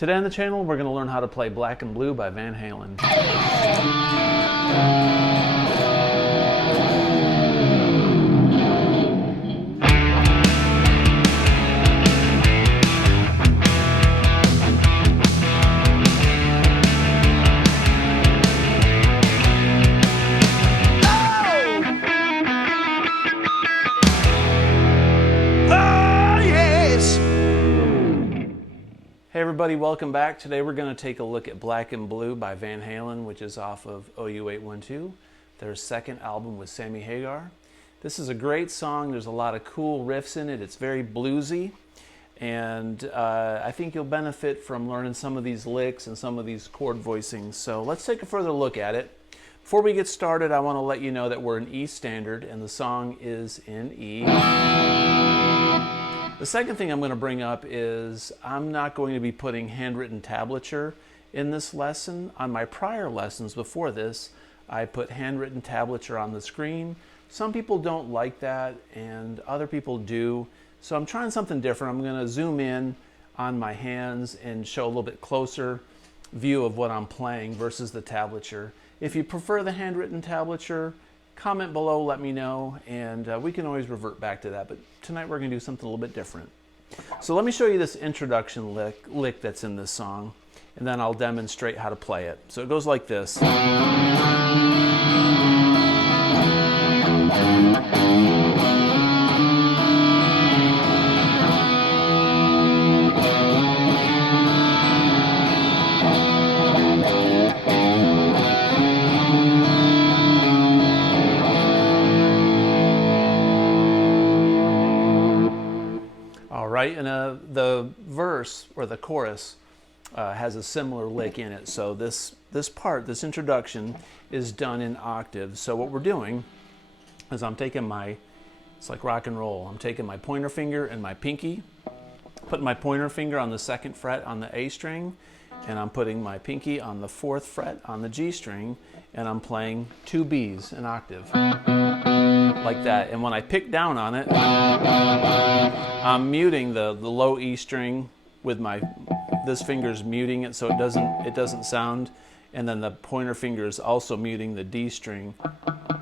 Today on the channel, we're going to learn how to play Black and Blue by Van Halen. Hey everybody, welcome back. Today we're going to take a look at Black and Blue by Van Halen, which is off of OU812, their second album with Sammy Hagar. This is a great song. There's a lot of cool riffs in it. It's very bluesy, and I think you'll benefit from learning some of these licks and some of these chord voicings. So let's take a further look at it. Before we get started, I want to let you know that we're in E standard and the song is in E. The second thing I'm going to bring up is I'm not going to be putting handwritten tablature in this lesson. On my prior lessons before this, I put handwritten tablature on the screen. Some people don't like that and other people do. So I'm trying something different. I'm going to zoom in on my hands and show a little bit closer view of what I'm playing versus the tablature. If you prefer the handwritten tablature, comment below, let me know, and we can always revert back to that. But tonight we're going to do something a little bit different. So let me show you this introduction lick that's in this song, and then I'll demonstrate how to play it. So it goes like this. Right, and the verse or the chorus has a similar lick in it. So this part, this introduction, is done in octaves. So what we're doing is I'm taking it's like rock and roll. I'm taking my pointer finger and my pinky, putting my pointer finger on the 2nd fret on the A string, and I'm putting my pinky on the 4th fret on the G string, and I'm playing 2 B's, an octave, like that. And when I pick down on it, I'm muting the low E string with this finger's muting it so it doesn't sound, and then the pointer finger is also muting the D string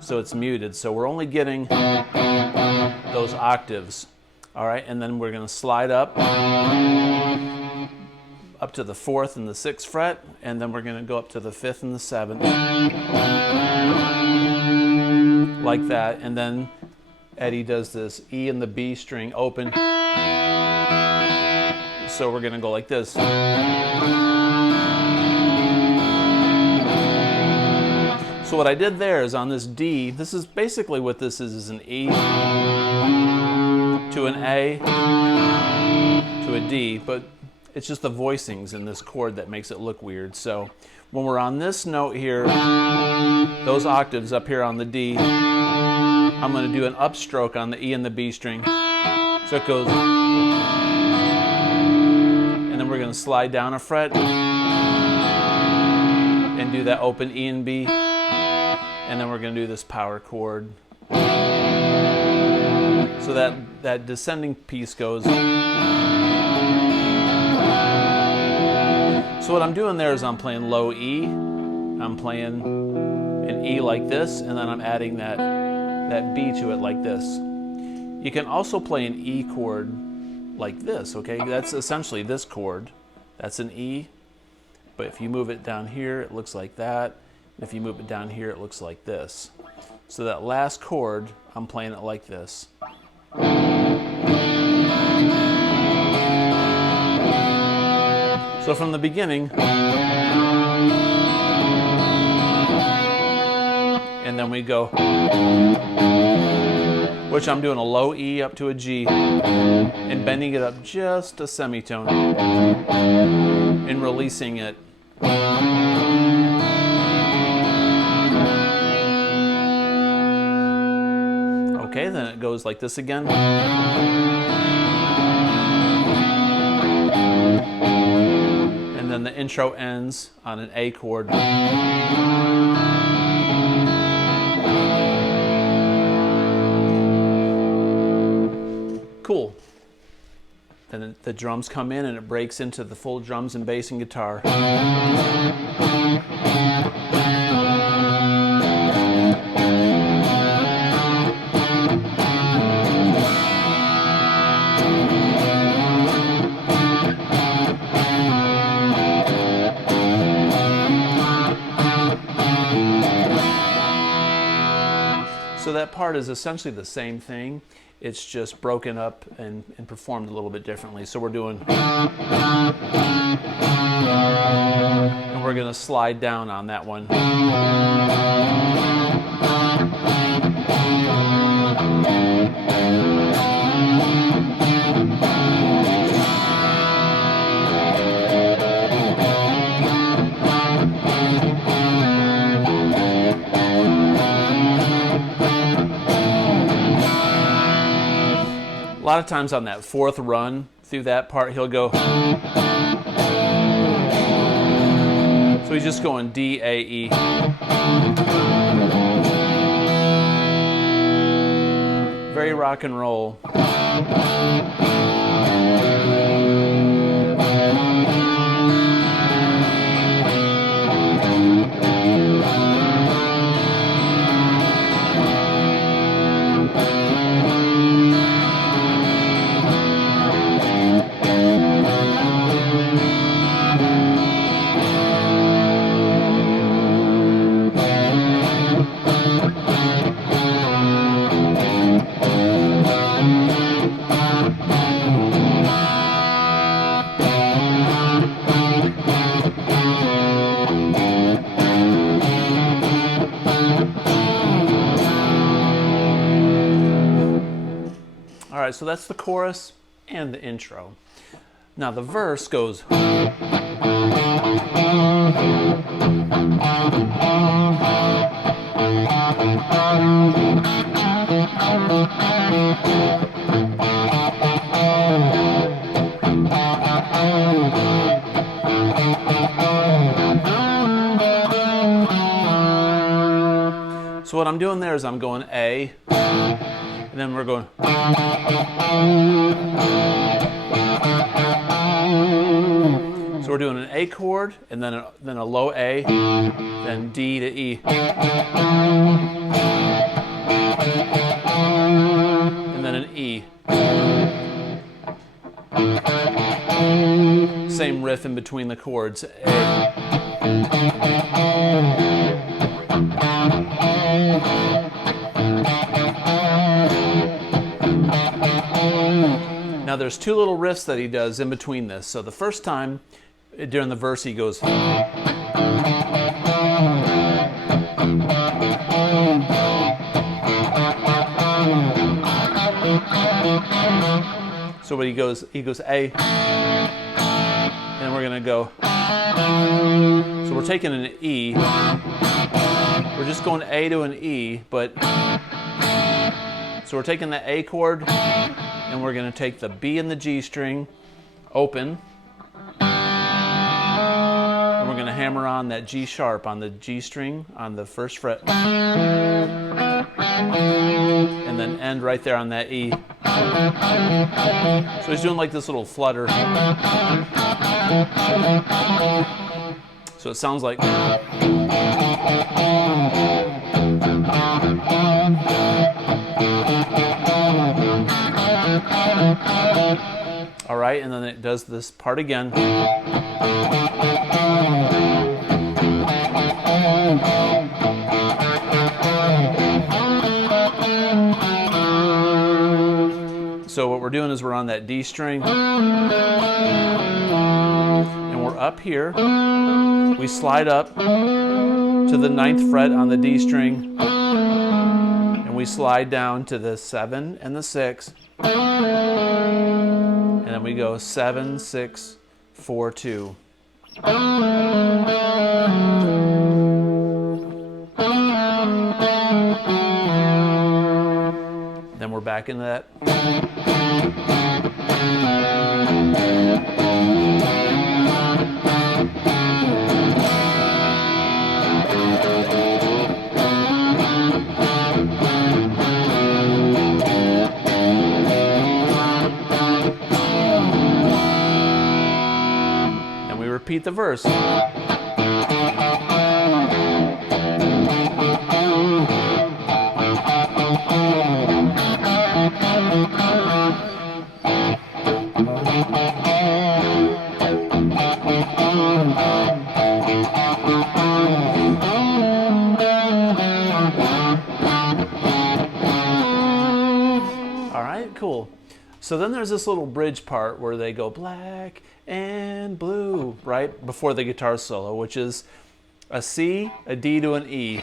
so it's muted. So we're only getting those octaves. All right, and then we're going to slide up to the 4th and the 6th fret, and then we're going to go up to the 5th and the 7th, like that. And then Eddie does this E and the B string open, so we're going to go like this. So what I did there is on this D, this is basically what this is an E to an A to a D, but it's just the voicings in this chord that makes it look weird. So when we're on this note here, those octaves up here on the D, I'm going to do an upstroke on the E and the B string. So it goes, and then we're going to slide down a fret and do that open E and B, and then we're going to do this power chord. So that descending piece goes. So what I'm doing there is I'm playing low E, I'm playing an E like this, and then I'm adding that B to it like this. You can also play an E chord like this, okay? That's essentially this chord. That's an E, but if you move it down here, it looks like that. If you move it down here, it looks like this. So that last chord, I'm playing it like this. So from the beginning, and then we go, which I'm doing a low E up to a G and bending it up just a semitone and releasing it. Okay, then it goes like this again. And then the intro ends on an A chord. Cool. Then the drums come in and it breaks into the full drums and bass and guitar. So that part is essentially the same thing. It's just broken up and performed a little bit differently. So we're doing, and we're going to slide down on that one. A lot of times on that fourth run through that part, he'll go. So he's just going D, A, E. Very rock and roll. All right, so that's the chorus and the intro. Now the verse goes. So what I'm doing there is I'm going A, and then we're going. So we're doing an A chord, and then a low A, then D to E. And then an E. Same riff in between the chords. A. Now there's two little riffs that he does in between this. So the first time during the verse he goes. So what he goes A, and we're gonna go. So we're taking an E. We're just going A to an E, but so we're taking the A chord, and we're gonna take the B and the G string open, and we're gonna hammer on that G sharp on the G string on the first fret, and then end right there on that E. So he's doing like this little flutter. So it sounds like. All right, and then it does this part again. So what we're doing is we're on that D string, and we're up here. We slide up to the 9th fret on the D string, and we slide down to the 7 and the 6, and then we go 7, 6, 4, 2. Then we're back into that. repeat the verse. All right, cool. So then there's this little bridge part where they go black and blue right before the guitar solo, which is a C, a D to an E.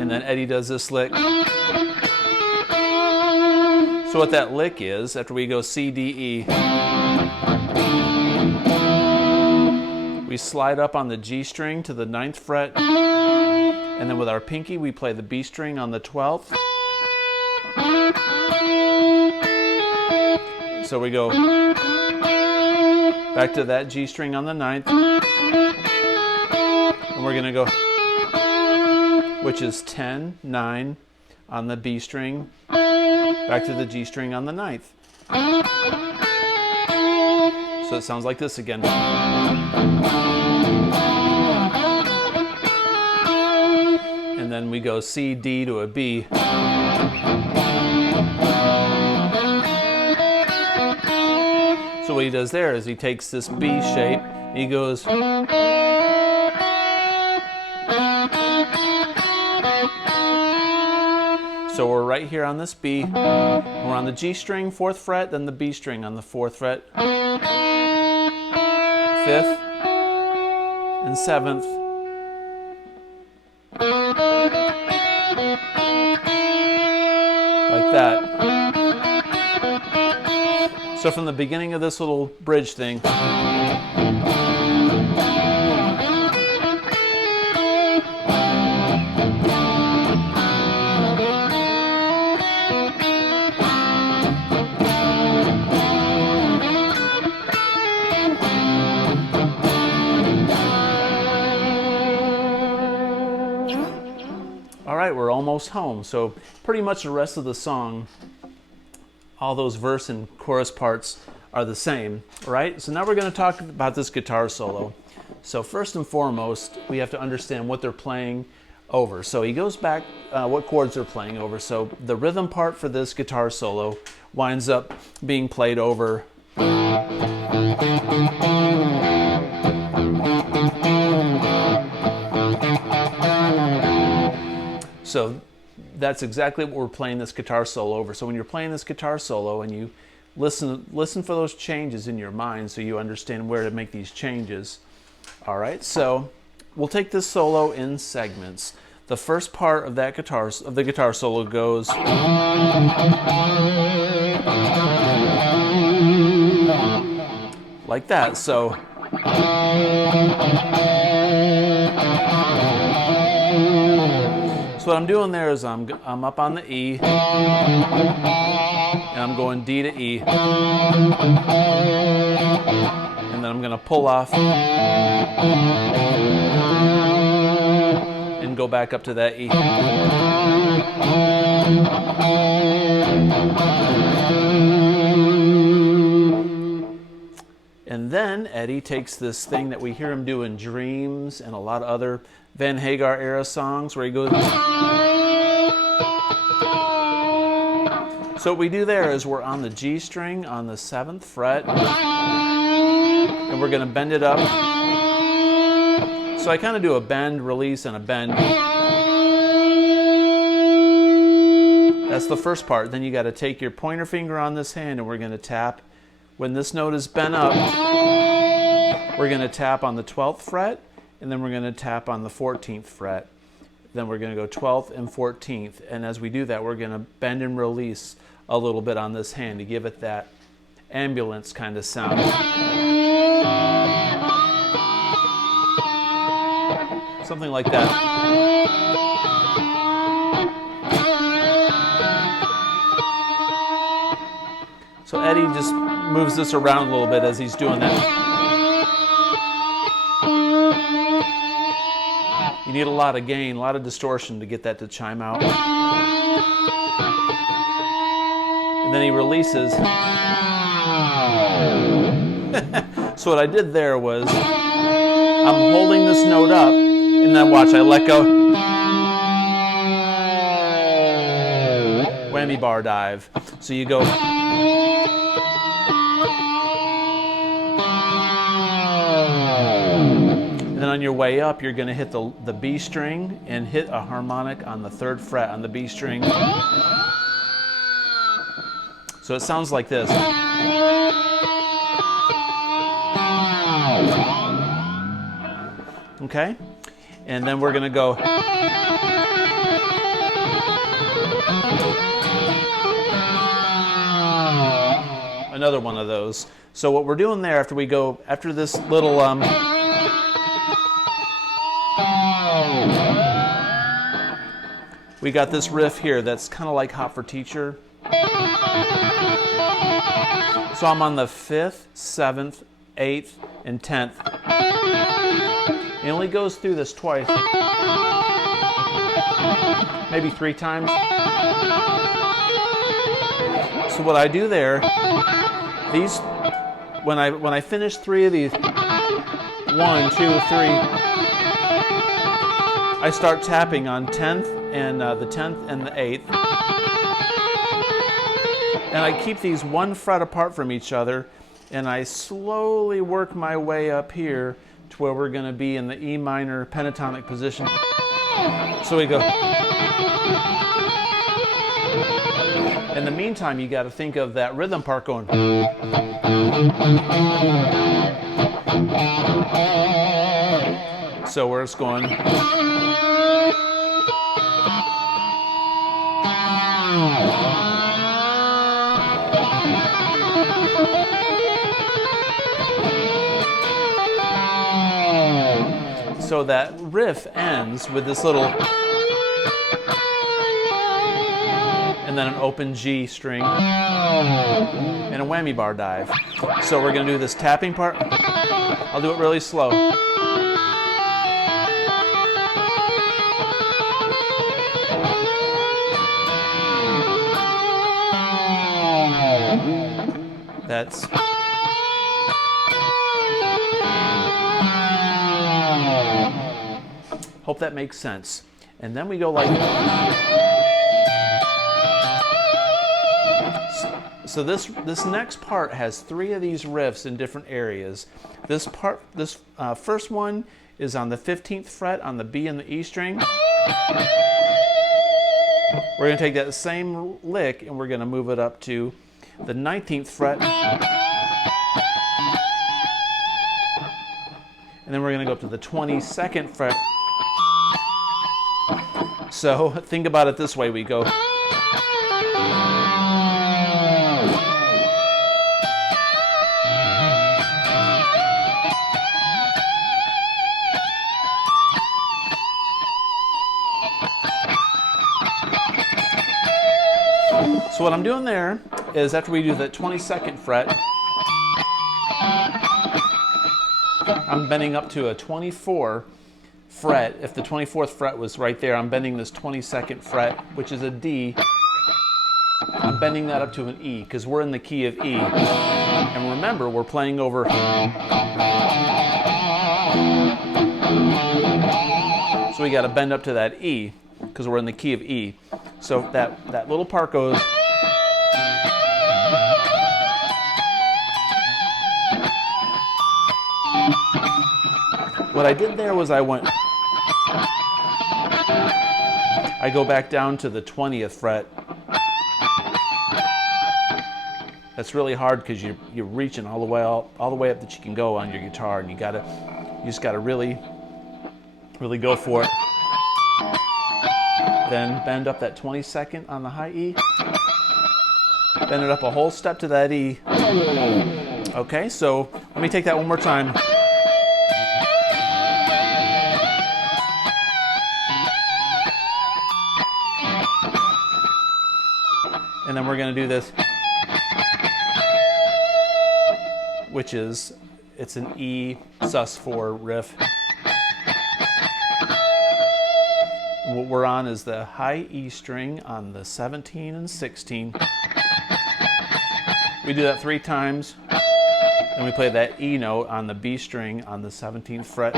And then Eddie does this lick. So what that lick is, after we go C, D, E, we slide up on the G string to the 9th fret, and then with our pinky we play the B string on the 12th. So we go back to that G string on the 9th, and we're going to go, which is 10, 9 on the B string, back to the G string on the 9th. So it sounds like this again. And then we go C, D to a B. So what he does there is he takes this B shape, he goes, so we're right here on this B, we're on the G string, 4th fret, then the B string on the 4th fret, 5th, and 7th. Like that. So from the beginning of this little bridge thing, all right, we're almost home. So pretty much the rest of the song, all those verse and chorus parts are the same, right? So now we're going to talk about this guitar solo. So first and foremost, we have to understand what they're playing over. So he goes back, what chords they're playing over. So the rhythm part for this guitar solo winds up being played over so that's exactly what we're playing this guitar solo over. So when you're playing this guitar solo and you listen for those changes in your mind so you understand where to make these changes. All right, so we'll take this solo in segments. The first part of that guitar solo goes like that. So so what I'm doing there is I'm up on the E, and I'm going D to E, and then I'm going to pull off and go back up to that E. And then Eddie takes this thing that we hear him do in Dreams and a lot of other Van Hagar era songs where he goes. So what we do there is we're on the G string on the 7th fret, and we're going to bend it up. So I kind of do a bend, release, and a bend. That's the first part. Then you got to take your pointer finger on this hand, and we're going to tap. When this note is bent up, we're going to tap on the 12th fret, and then we're going to tap on the 14th fret. Then we're going to go 12th and 14th. And as we do that, we're going to bend and release a little bit on this hand to give it that ambulance kind of sound. Something like that. So Eddie just moves this around a little bit as he's doing that. You need a lot of gain, a lot of distortion to get that to chime out. And then he releases. So what I did there was I'm holding this note up, and then watch, I let go. Whammy bar dive. So you go. And then on your way up, you're going to hit the B string and hit a harmonic on the 3rd fret on the B string. So it sounds like this. Okay? And then we're going to go. Another one of those. So what we're doing there after we go, after this little we got this riff here that's kind of like Hot for Teacher. So I'm on the 5th, 7th, 8th, and 10th. It only goes through this twice. Maybe 3 times. So what I do there, these, when I finish 3 of these, 1, 2, 3, I start tapping on 10th and the 10th and the 8th. And I keep these 1 fret apart from each other, and I slowly work my way up here to where we're going to be in the E minor pentatonic position. So we go. In the meantime, you got to think of that rhythm part going. So where it's going. So that riff ends with this little, and then an open G string, and a whammy bar dive. So we're going to do this tapping part. I'll do it really slow. That's. Hope that makes sense. And then we go like. So this next part has 3 of these riffs in different areas. This first one is on the 15th fret on the B and the E string. We're going to take that same lick and we're going to move it up to the 19th fret. And then we're going to go up to the 22nd fret. So think about it this way, we go. So what I'm doing there is after we do the 22nd fret, I'm bending up to a 24 fret. If the 24th fret was right there, I'm bending this 22nd fret, which is a D. I'm bending that up to an E because we're in the key of E. And remember, we're playing over. So we got to bend up to that E because we're in the key of E. So that little part goes. What I did there was I go back down to the 20th fret. That's really hard because you're reaching all the way up that you can go on your guitar, and you just gotta really go for it. Then bend up that 22nd on the high E. Bend it up a whole step to that E. Okay, so let me take that one more time. And then we're going to do this, which is, it's an E sus4 riff. What we're on is the high E string on the 17 and 16. We do that 3 times. Then we play that E note on the B string on the 17th fret.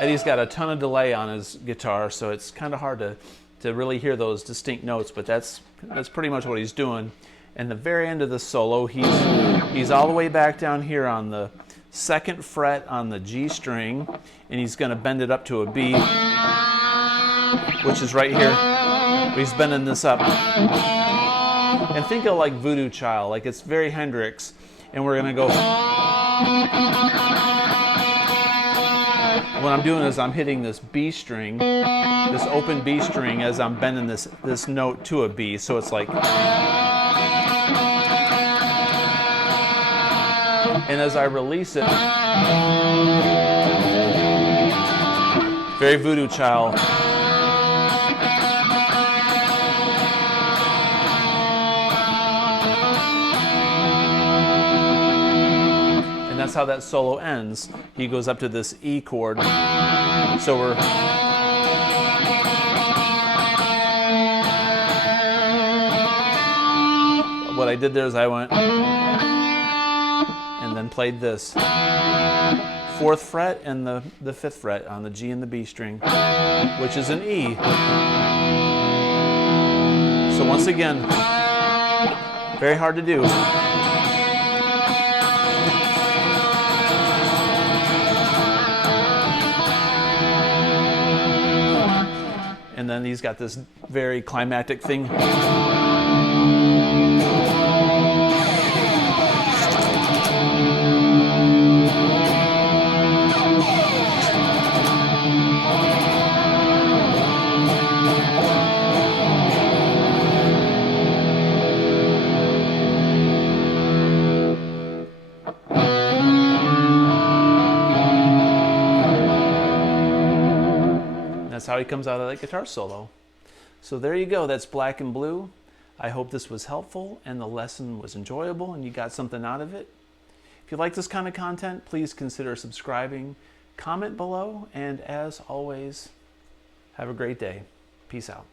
Eddie's got a ton of delay on his guitar, so it's kind of hard to really hear those distinct notes, but that's pretty much what he's doing. And the very end of the solo, he's all the way back down here on the 2nd fret on the G string, and he's going to bend it up to a B, which is right here. He's bending this up. And think of like Voodoo Child, like it's very Hendrix, and we're going to go. What I'm doing is I'm hitting this B string, this open B string, as I'm bending this note to a B, so it's like. And as I release it, very Voodoo Child. And that's how that solo ends. He goes up to this E chord. So we're. What I did there is I went. And then played this 4th fret and the 5th fret on the G and the B string, which is an E. So once again, very hard to do. And then he's got this very climactic thing. That's how he comes out of that guitar solo. So there you go, that's Black and Blue. I hope this was helpful and the lesson was enjoyable and you got something out of it. If you like this kind of content, please consider subscribing, comment below, and as always, have a great day. Peace out.